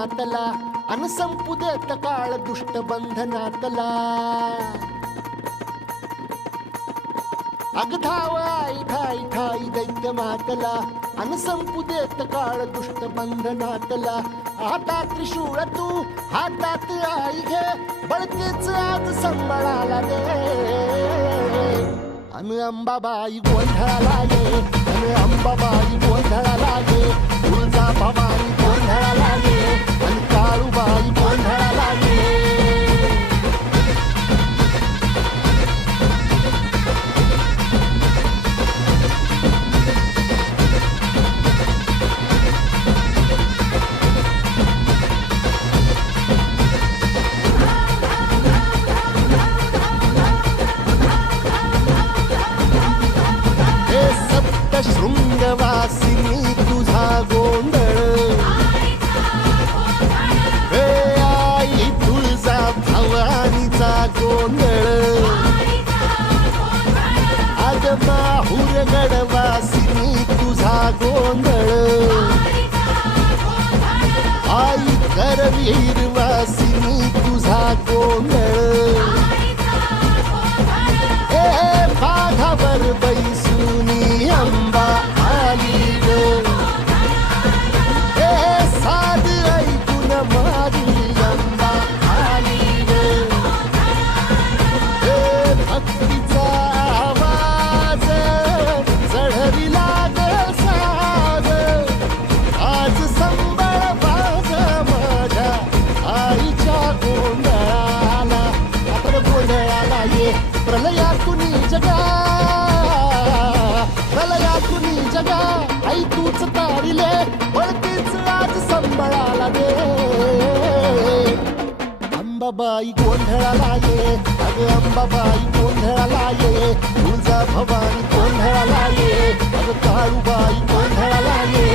बंधनातला अन संपू देत काळ दुष्ट बंधनातला. अग धाव आई ठाई ठाई दैत्य मातला अन संपू देत काळ दुष्ट बंधनातला. हातात त्रिशूळ तू हातात आई घे बळकेच आज संबळाला दे. अन अंबाबाई गोंधळाला ये अन अंबाबाई गोंधळाला ये. तुळजा भवानी गोंधळाला ये अन काळूबाई गोंधळाला ये. शृंगवासिनी तुझा गोंधळ हे आई तुळजा भवानीचा गोंधळ. अग माहूर गडवासिनी तुझा गोंधळ आई करवीर वासिनी तुझा गोंधळ. हे बाघावर बैसुनी अंबा आली ग. हे साध ऐकून माझी अंबा आली ग. हे भक्तीचा आवाज चढविला ग साज. आज संबळ बाज माझ्या आईच्या गोंधळाला. आपण गोंधळाला ये प्रलयातून जगा प्रलयातून जगा आई तूच तारिले बळतीच आज संबळाला दे. अंबाबाई गोंधळाला ये अग अंबाबाई गोंधळाला ये. तुळजा भवानी गोंधळाला ये अग काळूबाई गोंधळाला ये.